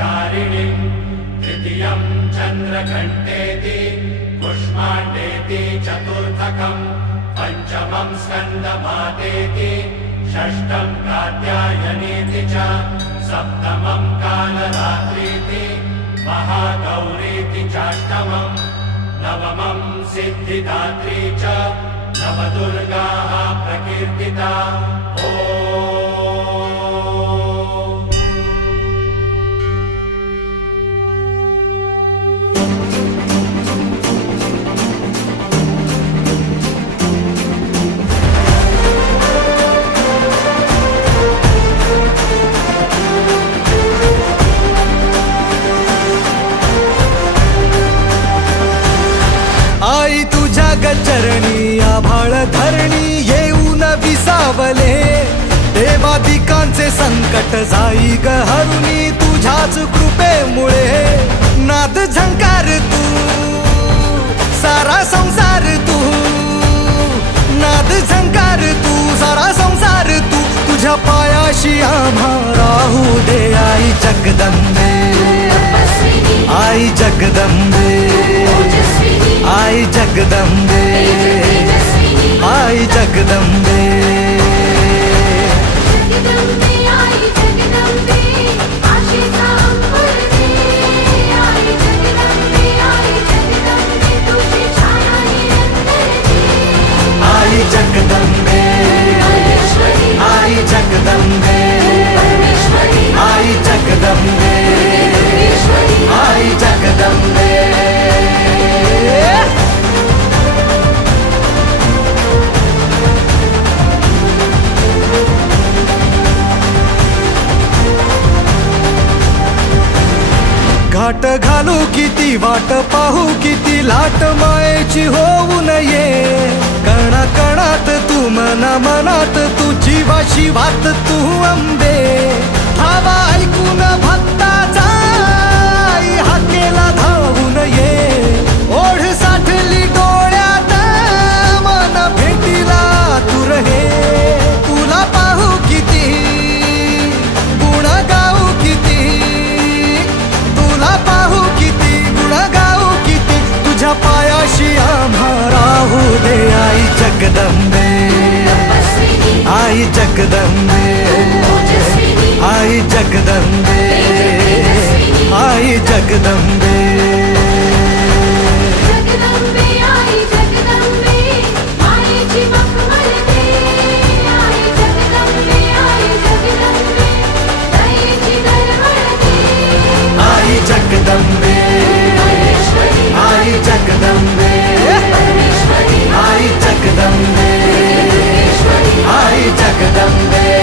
ब्रह्मचारिणीं तृतीयं चन्द्रघण्टेति कुष्माण्डेति चतुर्थकं पञ्चमं स्कन्दमातेति षष्ठं कात्यायनीति च सप्तमं कालरात्रीति महागौरीति चाष्टमं नवमं सिद्धिदात्री च नवदुर्गाः प्रकीर्तिता। आई तुझ्या गचरणी आभाळ धरणी येऊन विसावले देवादिकांचे संकट जाई ग हरुणी तुझ्याच कृपेमुळे नाद झंकार तू सारा संसार तू नाद झंकार तू सारा संसार तू तुझ्या पायाशी आम्हा राहू दे आई जगदंबे आई जगदंबे आई जगदंबे आई जगदंबे जगदंबे आई जगदंबे आशेचा अंबर दे आई जगदंबे तुझी छाया निरंतर दे आई जगदंबे आई जगदंबे आई जगदंबे आई जगदंबे घाट घालू किती वाट पाहू किती लाट मायेची होऊ नये कणा कणात तू मना मनात तू जीवाशी वात तू अंबे धावा ऐकून भक्ताचा आई हाकेला धावून ये ओढ साठली डोळ्यात मन भेटीला तू रहे तुला पाहू किती गुण गाऊ किती तुला पाहू किती गुण गाऊ किती तुझ्या पायाशी आम्हा राहू दे आई जगदंबे आई जगदंबे आई जगदंबे आई जगदंबे जगदंबे आई जगदंबे मायेची मखमल दे आई जगदंबे दयेची दरवळ दे आई जगदंबे आई जगदंबे आई जगदंबे आई जगदंबे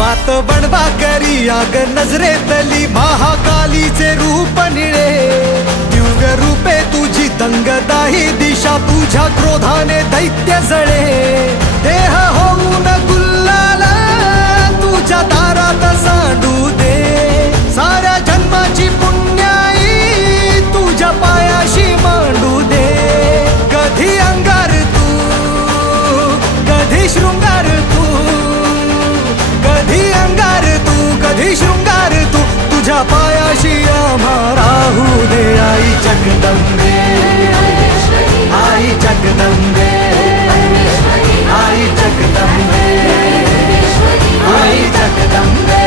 बात बनवा करी आग नजरेतली महाकालीचे रूप निळे दिव्य रूपे तुझी दंगदाही दिशा तुझ्या क्रोधाने दैत्य जळे देह होऊन गुल्लाला तुझ्या दारात सांडू दे साऱ्या जन्माची पुण्याई तुझ्या पायाशी मांडू दे कधी अंगार तू कधी शृंगार तू कधी अंगार तू कधी शृंगार तू तुझ्या पायाशी आम्हा राहू दे आई जगदंबे आई जगदंबे आई जगदंबे आई जगदंबे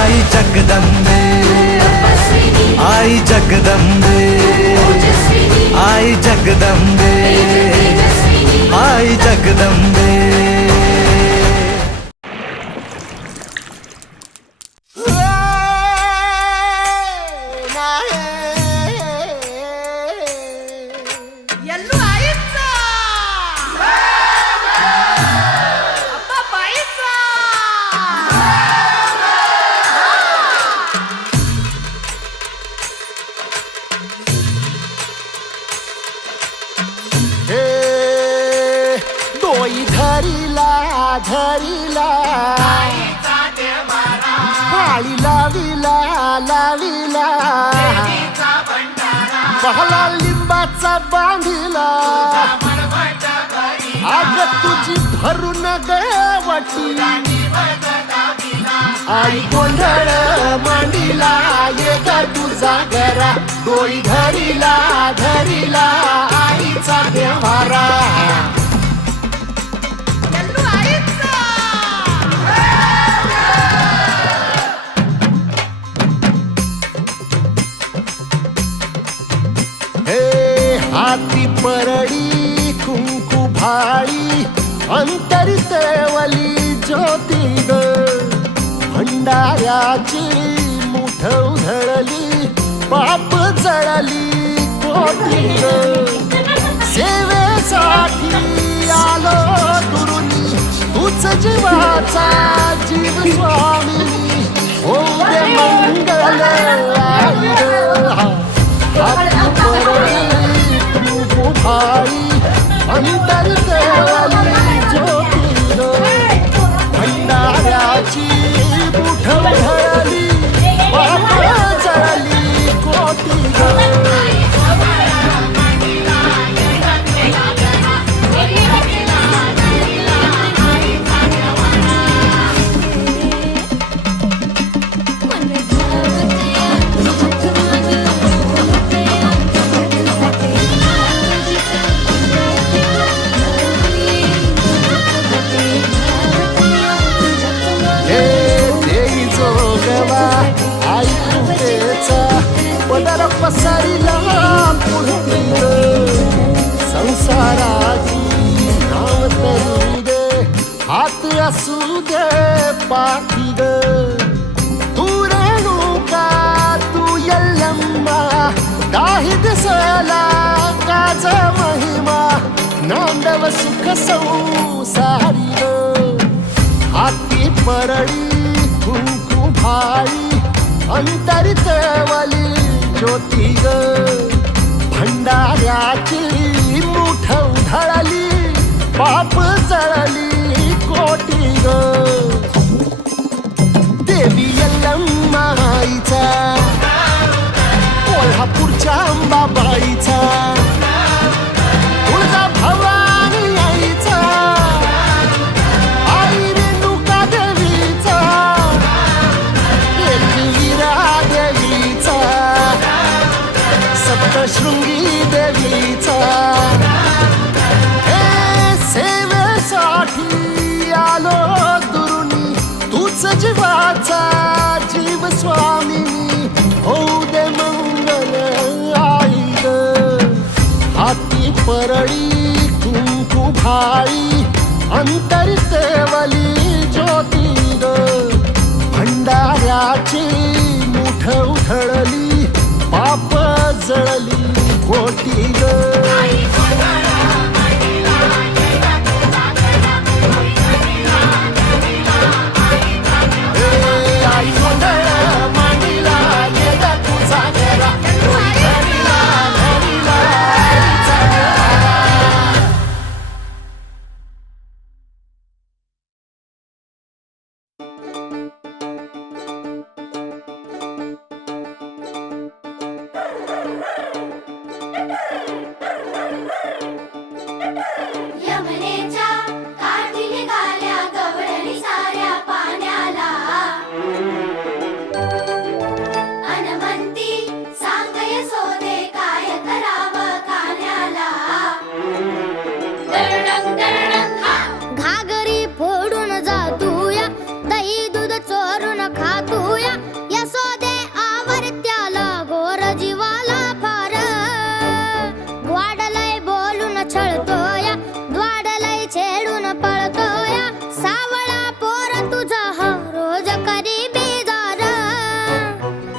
आई जगदंबे जगदंबे आई जगदंबे आई जगदंबे आई जगदंबे हे डोई धरीला धरीला पाळी लाविला लाविला पहला लिंबाचा बांधिला आग तुझी भरून गवटी आई गोंधळ मांडीला ये ग तुझा घरा डोई धरीला धरीला आईचा देवारा हे हाती परडी कुंकू भाळी अंतरितवली ज्योती ग भंडाऱ्याची मुठ उधळली पाप जळली कोटी ग सेवेसाठी आलो दुरुनी तूच जीवाचा जीव स्वामी होऊ दे मंगल आई ग हाती परडी कुंकू भाळी अंतरितवली ज्योती ग भंडाऱ्याची मुठ उधळली पाप जळली कोटी ग पदर पसरिला पुढती संसाराची नाव तरी दे हात असू दे पाठी ग तू रेणुका तू यल्लम्मा दाही दिसला काज महिमा नांदव सुख संसारी ग हाती परडी कुंकू भाळी अंतरितवली ज्योती ग भंडाऱ्याची मुठ उधळली पाप जळली कोटी ग देवी यल्लम्मा आईचा कोल्हापूरच्या अंबाबाईचा तुळजा भवानी आईचा आई रेणुका देवीचा एकविरा देवीचा सप्तशृंगी देवीचा हे सेवेसाठी आलो दुरुनी तूच जीवाचा जीव स्वामी होऊ दे मंगल आई ग हाती परडी कुंकू भाळी अंतरितवली ज्योती ग भंडाऱ्याची मुठ उधळली पाप जळली कोटी ग आई गोंधळ मांडीला ये ग तुझा घरा धरीला धरीला आईचा घरा यमुनेच्या काठी निघाल्या गवळणी साऱ्या पाण्याला अनमंती सांगय सोदे काय करावं खाण्याला दरडंग दरडंग हा घागरी फोडून जातूया दही दूध चोरून खातूया यशोदे आवर त्याला गोर जीवाला फार ग्वाडलय बोलून छळतोया द्वाडलय छेडून पळतोया सावळा पोर तुझा हा रोज करी बेजार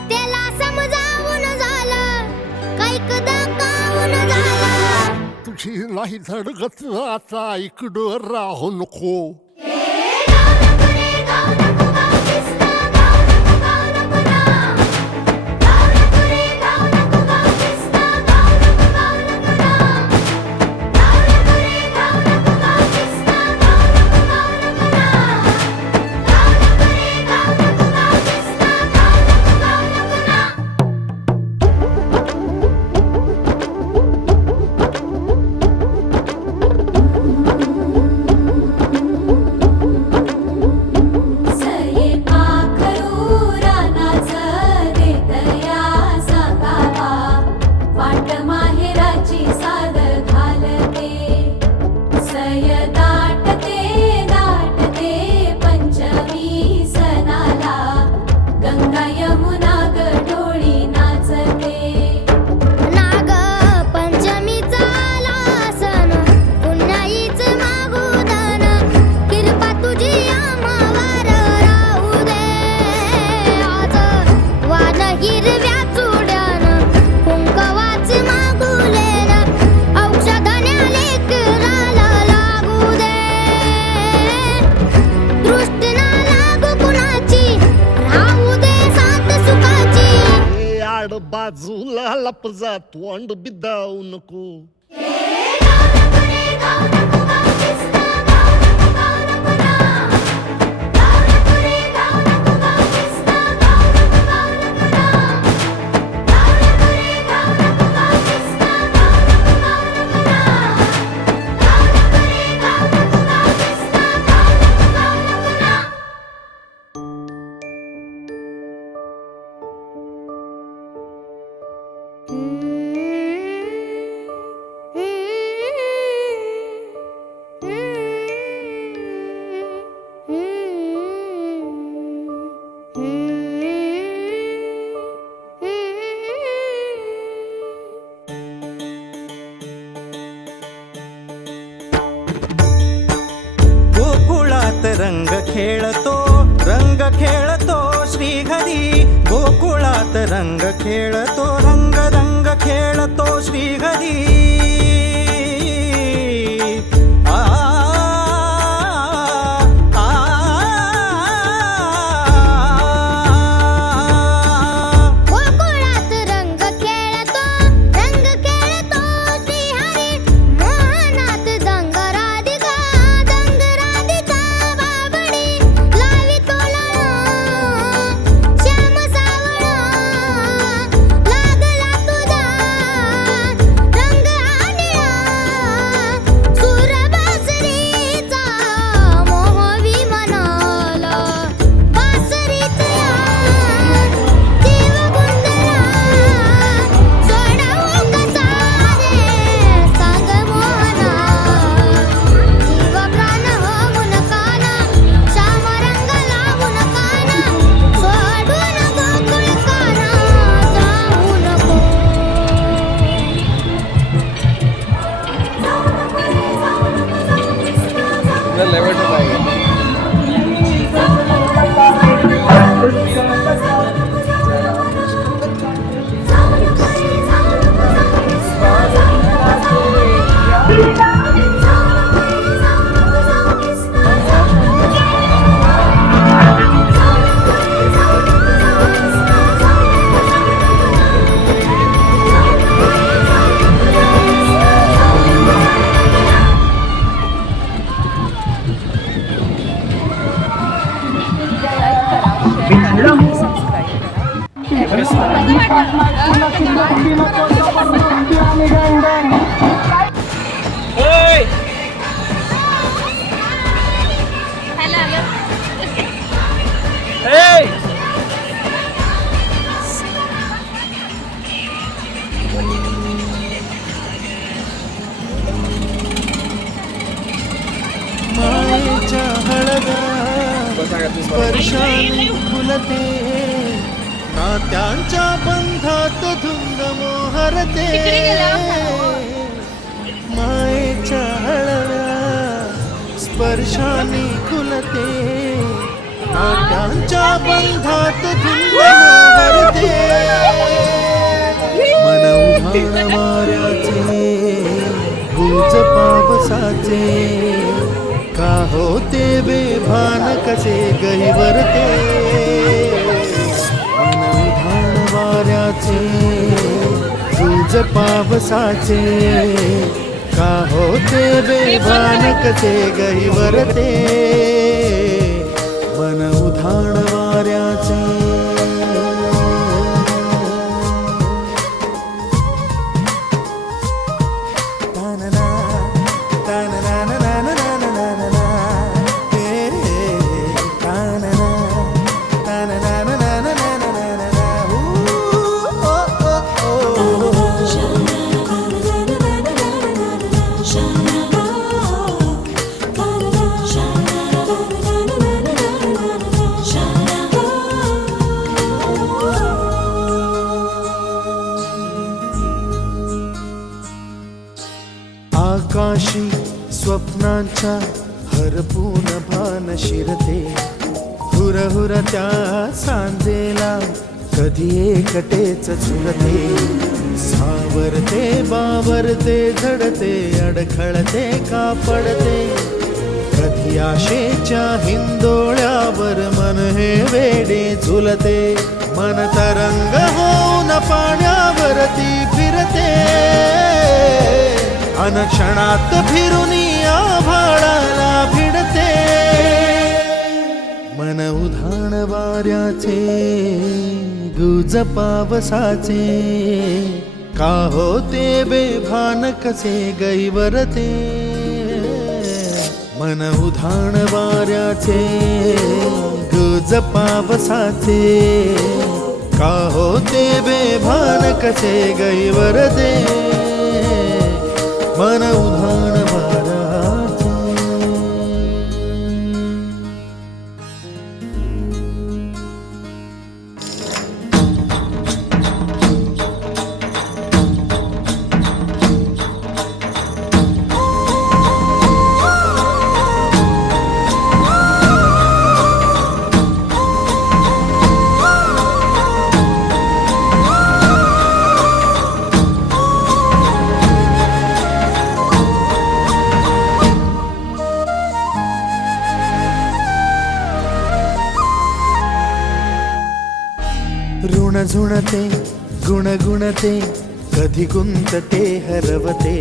त्याला समजावून झालं कैकदा कावून झालं तुझी नाही धडगत आता इकडं राहू नको गाऊ नको रे गाऊ नको गाऊ कृष्ण गाऊ नको ना गाऊ नको रे गाऊ नको गाऊ कृष्ण गप जा तोंड बिदाऊ नको. गोकुळात रंग खेळतो श्रीहरी. गोकुळात रंग खेळतो रंग खेळतो श्रीहरी. गोकुळात रंग खेळतो श्रीहरी. मोहनात दंग राधिका बाबडी. लावी तोला श्याम सावळा लागला तुझा रंग आनिळा. सूर बासरीचा मोहवी मनाला. बासरीत जीव गुंदला. सोडावू कसा रे सांग मोहना. जीव प्राण होऊन काना. श्याम रंग लावून काना. सोडून गोकुळ काना जाऊ नको. मायेच्या हळव्या स्पर्शाने फुलते. नात्यांच्या बंधात धुंद मोहरते. मायेच्या हळव्या स्पर्शाने फुलते. नात्यांच्या बंधात धुंद मोहरते. मन उभाण वाऱ्याचे गुज पावसाचे. का होते बेभान कसे गहिवरते. मन विधान वाऱ्याचे गुज पावसाचे. का होते बेभान कसे गहिवरते. मन उधाण वाऱ्याचे. आकाशी स्वप्नांच्या हरपून भान शिरते. हुरहुर त्या सांजेला कधी एकटेच झुलते. सावरते बावरते झडते अडखळते का पडते. कधी आशेच्या हिंदोळ्यावर मन हे वेडे झुलते, मन तरंग होऊन पाण्यावरती फिरते, अनक्षणात फिरून आभाळाला भिडते, मन उधाण वाऱ्याचे गुज पावसाचे, का होते बेभान कसे गैवरते, मन उधाण वाऱ्याचे गुज पावसाचे, का होते बेभान कसे गैवरते, मन उधाण वाऱ्याचे. ऋण झुणते गुणगुणते, कधी गुंतते हरवते,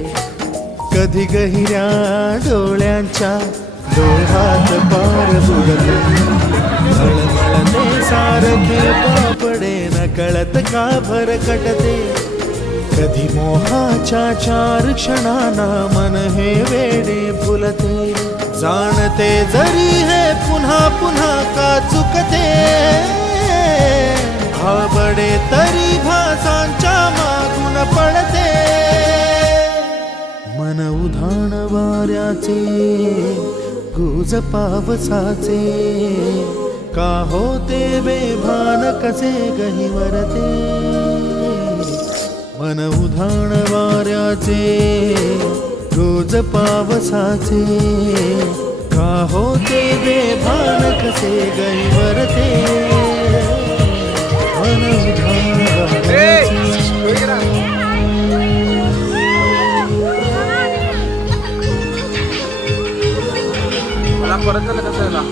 कधी गहिऱ्या डोळ्यांच्या डोळ्यात पार बुडते, मळमळते सारखे पापडे न कळत का भरकटते, कधी मोहाच्या चार क्षणांना मन हे वेडे फुलते, जाणते जरी हे पुन्हा पुन्हा का चुकते, आवडे तरी भासांच्या मागून पडते, मन उधाण वाऱ्याचे गुज पावसाचे, का होते बेभान कसे गहिवरते, मन उधाण वाऱ्याचे गुज पावसाचे, का होते बेभान कसे गहिवरते, मन उधाण वाऱ्याचे. मला परत झालं कसं झाला.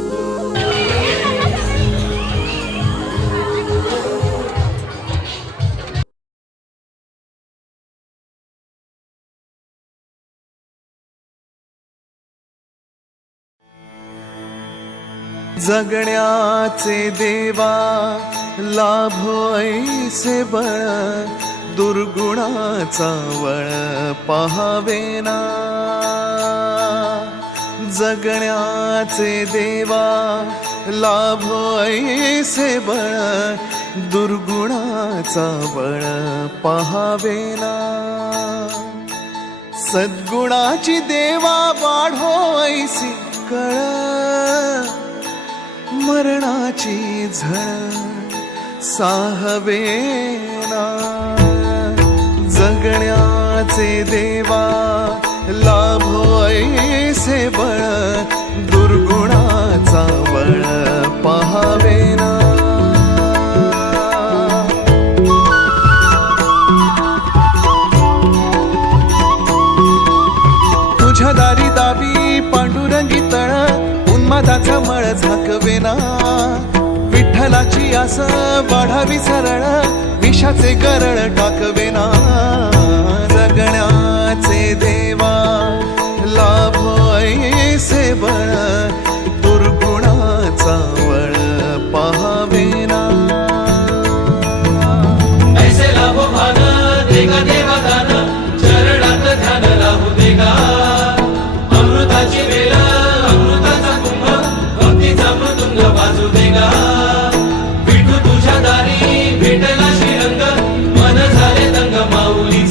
जगण्याचे देवा लाभो ऐसे बळ, दुर्गुणाचा वळ पहावेना, जगण्याचे देवा लाभो ऐसे बळ, दुर्गुणाचा बळ पहावेना, सद्गुणाची देवा वाढो ऐसी कळ, मरणाची झळ साहवेना, जगण्याचे देवा लाभो ऐसे बळ, दुर्गुणाचा बळ पहावेना, तुझ्या दारी दावी पांडुरंगी तळ, उन्मादाचा मळ झाकवेना, विठ्ठलाची आस वाढावी सरळ, विषाचे गरळ टाकवेना, जगण्याचे देवा लाभो ऐसे बळ, दुर्गुणाचा वळ पहावेना, ऐसे लाभो भान देगा देवा दान, चरणात ध्यान लाभू देगा, अमृताची वेळ अमृताचा कुंभ, भक्तीचा मृदुंग वाजू देगा, विठू तुझ्या दारी भेटला श्रीरंग, मन झाले दंग माऊली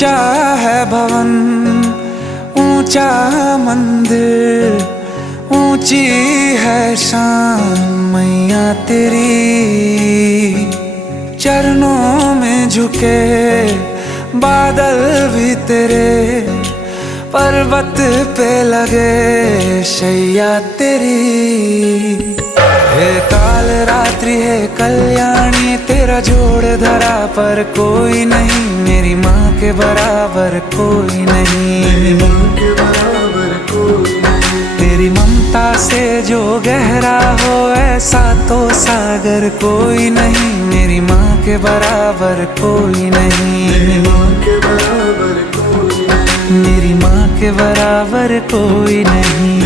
ऊंचा है भवन, ऊंचा मंदिर, ऊंची है शान मैया तेरी। चरणों में झुके बादल भी तेरे, पर्वत पे लगे शैया तेरी। हे काल रात्रि है कल्याणी, तेरा जोड़ धरा पर कोई नहीं, मेरी माँ के बराबर कोई नहीं। तेरी ममता से जो गहरा हो ऐसा तो सागर कोई नहीं, मेरी माँ के बराबर कोई नहीं। मेरी माँ के बराबर कोई नहीं, मेरी माँ के बराबर कोई नहीं।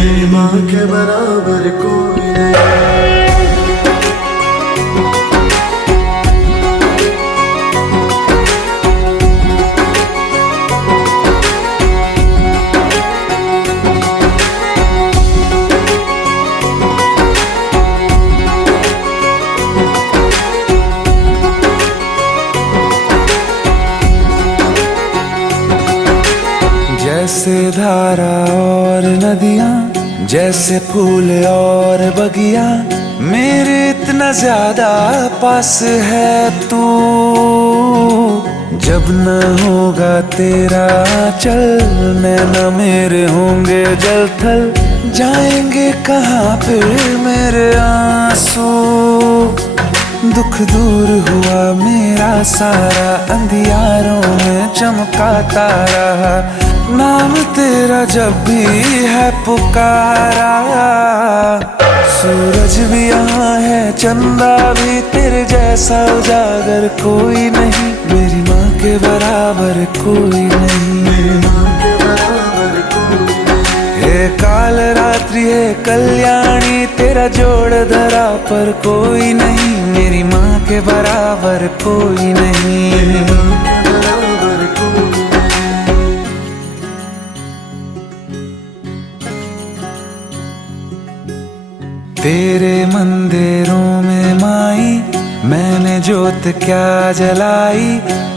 जैसे धारा और नदियाँ, जैसे फूल और बगिया, मेरे इतना ज्यादा पास है तू। जब न होगा तेरा चल, नैना मेरे होंगे जल थल, जाएंगे कहाँ फिर मेरे आंसू। दुख दूर हुआ मेरा सारा, अंधियारों में चमका तारा, नाम तेरा जब भी है पुकारा। सूरज भी यहाँ है, चंदा भी, तेरे जैसा उजागर कोई नहीं, मेरी माँ के बराबर कोई नहीं। मेरी माँ के बराबर कोई नहीं। हे काल रात्रि है कल्याणी, तेरा जोड़ धरा पर कोई नहीं, मेरी माँ के बराबर कोई नहीं। मेरी माँ के बराबर कोई नहीं। तेरे मंदिरों में माई मैंने जोत क्या जलाई,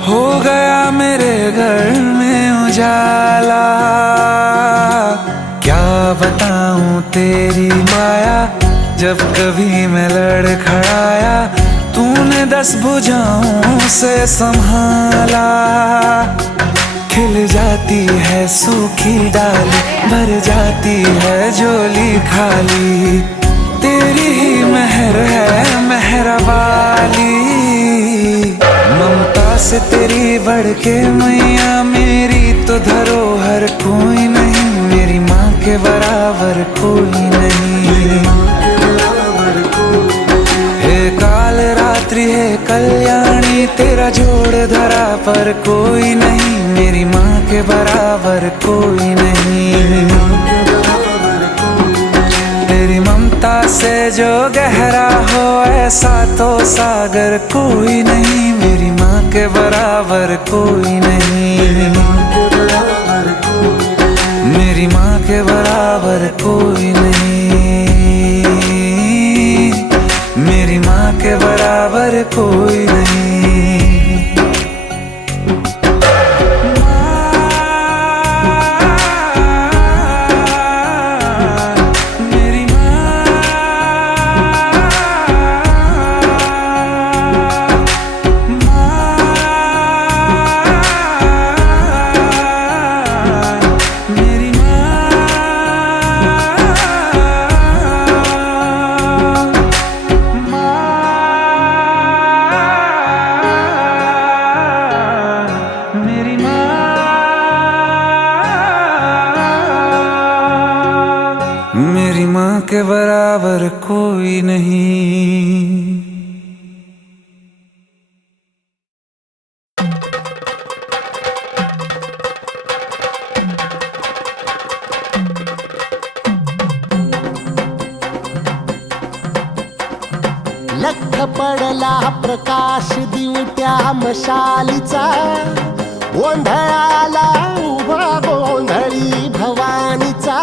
हो गया मेरे घर में उजाला। क्या बताऊं तेरी माया, जब कभी मैं लड़खड़ाया, तूने 10 भुजाओं से संभाला। खिल जाती है सूखी डाली, भर जाती है झोली खाली, तेरी ही मेहर है मेहर वाली। ममता से तेरी बढ़ के मैया, मेरी तो धरोहर कोई नहीं, मेरी माँ के बराबर कोई नहीं। हे काल रात्रि है कल्याणी, तेरा जोड़ धरा पर कोई नहीं, मेरी माँ के बराबर कोई नहीं। तेरी ममता से जो गहरा हो ऐसा तो सागर कोई नहीं, मेरी माँ के बराबर कोई नहीं। मेरी माँ के बराबर कोई नहीं, मेरी माँ के बराबर कोई नहीं। मेरी माँ के बराबर कोई नहीं। लख पडला प्रकाश दिवट्या मशालीचा, गोंधळाला उभा गोंधळी भवानीचा।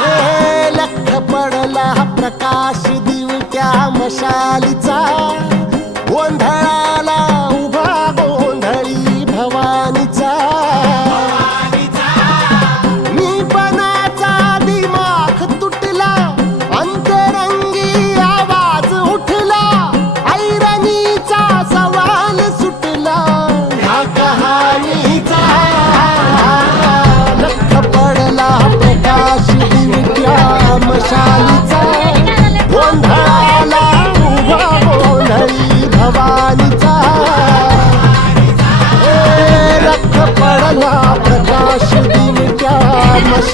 हे लख पडला प्रकाश दिवट्या मशालीचा, गोंधळाला उभा गोंधळी भवानीचा।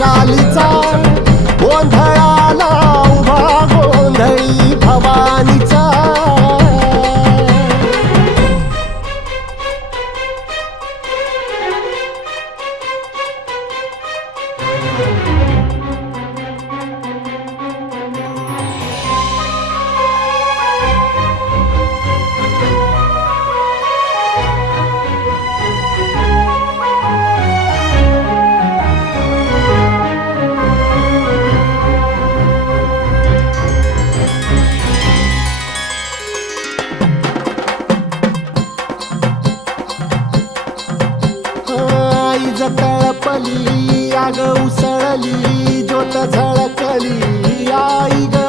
शालीचा गोंधळाला उभा गोंधळी भवानीचा आईज तळपली आग उसळली ज्योत झळकली आई ग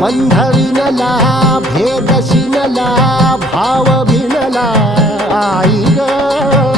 बंध विनला भेद शिनला भाव भिनला आई ग